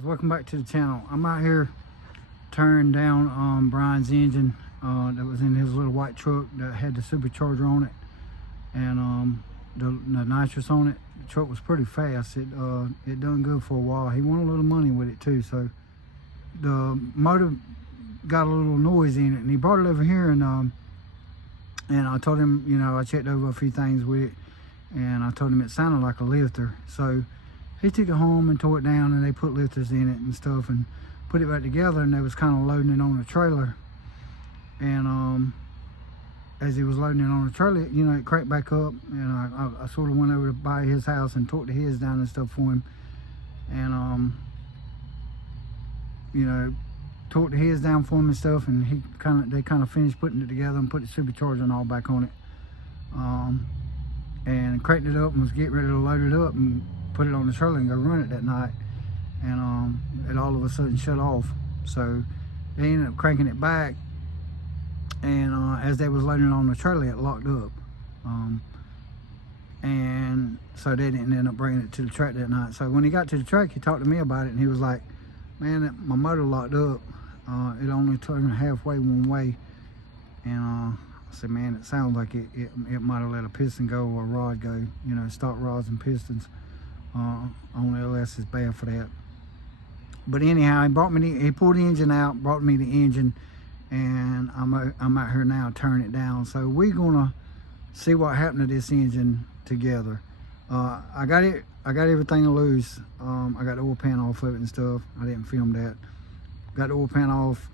Guys, welcome back to the channel. I'm out here tearing down Brian's engine that was in his little white truck that had the supercharger on it and the nitrous on it. The truck was pretty fast. It done good for a while. He won a little money with it too, so the motor got a little noise in it, and he brought it over here, and I told him, you know, I checked over a few things with it, and I told him it sounded like a lifter. So he took it home and tore it down, and they put lifters in it and stuff and put it back together, and they was kind of loading it on a trailer. And as he was loading it on the trailer, you know, it cranked back up, and I sort of went over by his house and torqued the heads down and stuff for him, and you know, torqued the heads down for him and stuff, and they kind of finished putting it together and put the supercharger and all back on it, and cranked it up and was getting ready to load it up and put it on the trailer and go run it that night, and it all of a sudden shut off. So they ended up cranking it back, and as they was loading it on the trailer, it locked up, and so they didn't end up bringing it to the track that night. So when he got to the track, he talked to me about it, and he was like, man, my motor locked up. It only turned halfway one way, and I said, man, it sounds like it might have let a piston go or a rod go. You know, stock rods and pistons on LS is bad for that. But anyhow, he pulled the engine out, brought me the engine, and I'm out here now tearing it down. So we're gonna see what happened to this engine together. I got everything loose. I got the oil pan off of it and stuff. I didn't film that. Got the oil pan off,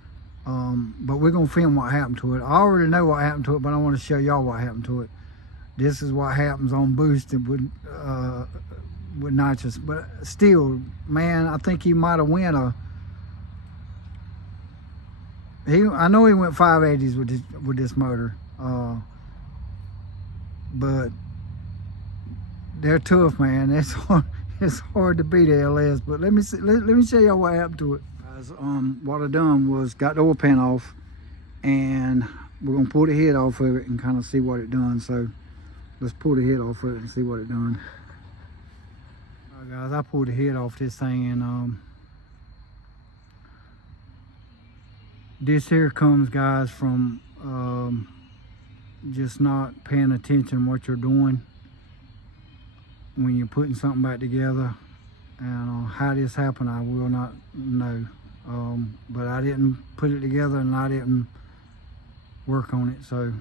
but we're gonna film what happened to it. I already know what happened to it, but I want to show y'all what happened to it. This is what happens on boosted with nitrous. But still, man, I think he might have went I know he went 580s with this motor, but they're tough, man. It's hard to beat the LS. But let me show y'all what happened to it. Guys, what I done was got the oil pan off, and we're gonna pull the head off of it and kind of see what it done. So let's pull the head off of it and see what it done. All right, guys, I pulled the head off this thing, and this here comes, guys, from just not paying attention what you're doing when you're putting something back together. And how this happened, I will not know. But I didn't put it together, and I didn't work on it. So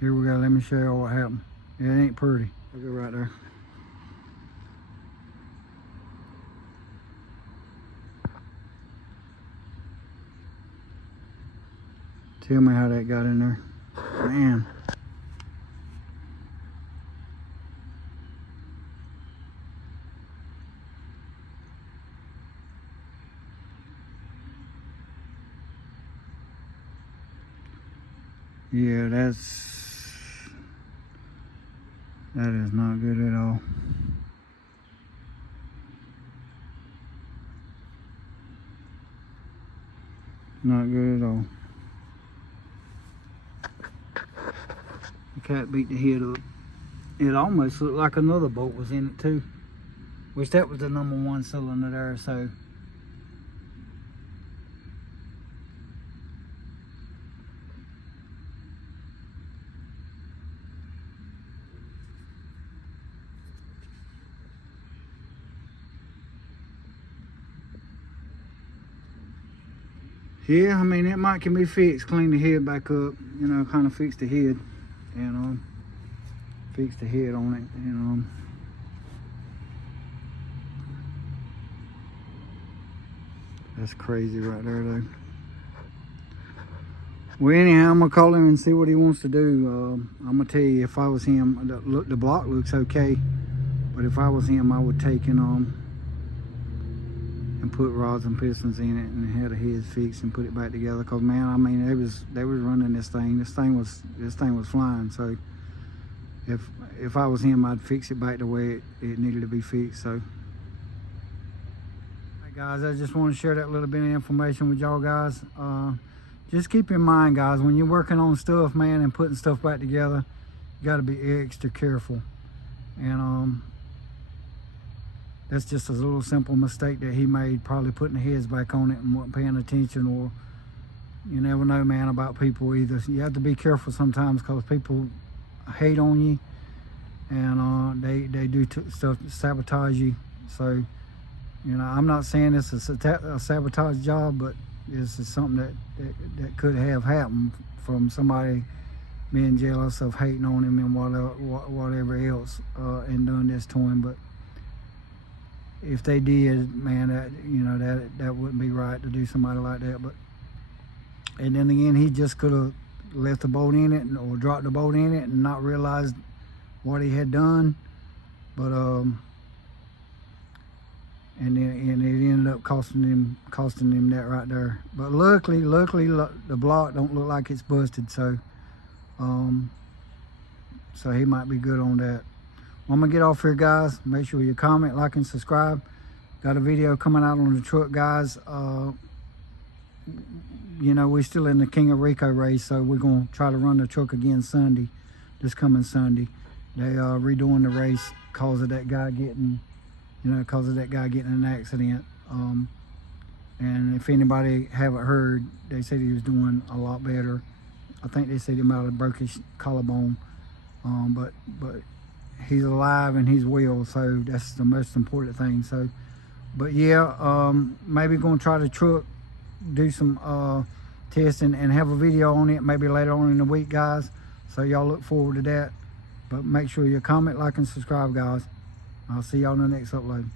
here we go. Let me show you what happened. It ain't pretty. Look at it right there. Tell me how that got in there. Man. Yeah, that is not good at all. Not good at all. The cat beat the head up. It almost looked like another bolt was in it too, which that was the #1 cylinder there. So yeah, I mean, it can be fixed. Clean the head back up, you know, kind of fix the head, and fix the head on it, and that's crazy right there, though. Well, anyhow, I'm gonna call him and see what he wants to do. I'm gonna tell you, if I was him, the block looks okay, but if I was him, I would take and put rods and pistons in it and had the heads fixed and put it back together. Cause man, I mean, they was running this thing. This thing was flying. So if I was him, I'd fix it back the way it needed to be fixed. So, hey guys, I just want to share that little bit of information with y'all guys. Just keep in mind, guys, when you're working on stuff, man, and putting stuff back together, you got to be extra careful. And that's just a little simple mistake that he made, probably putting the heads back on it and wasn't paying attention. Or you never know, man, about people either. You have to be careful sometimes, because people hate on you, and they do stuff to sabotage you. So, you know, I'm not saying this is a sabotage job, but this is something that could have happened from somebody being jealous of hating on him and whatever else, and doing this to him. But if they did, man, that wouldn't be right to do somebody like that. But and then again, he just could have left the boat in it, or dropped the boat in it and not realized what he had done. But and it ended up costing him that right there. But luckily the block don't look like it's busted, so so he might be good on that. Well, I'm gonna get off here, guys. Make sure you comment, like, and subscribe. Got a video coming out on the truck, guys. You know, we're still in the King of Rico race, so we're gonna try to run the truck again Sunday, this coming Sunday. They redoing the race because of that guy getting, in an accident. And if anybody haven't heard, they said he was doing a lot better. I think they said he might have broke his collarbone, but he's alive and he's well, so that's the most important thing. So, but yeah, maybe gonna try the truck, do some testing, and have a video on it maybe later on in the week, guys. So y'all look forward to that. But make sure you comment, like, and subscribe, guys. I'll see y'all in the next upload.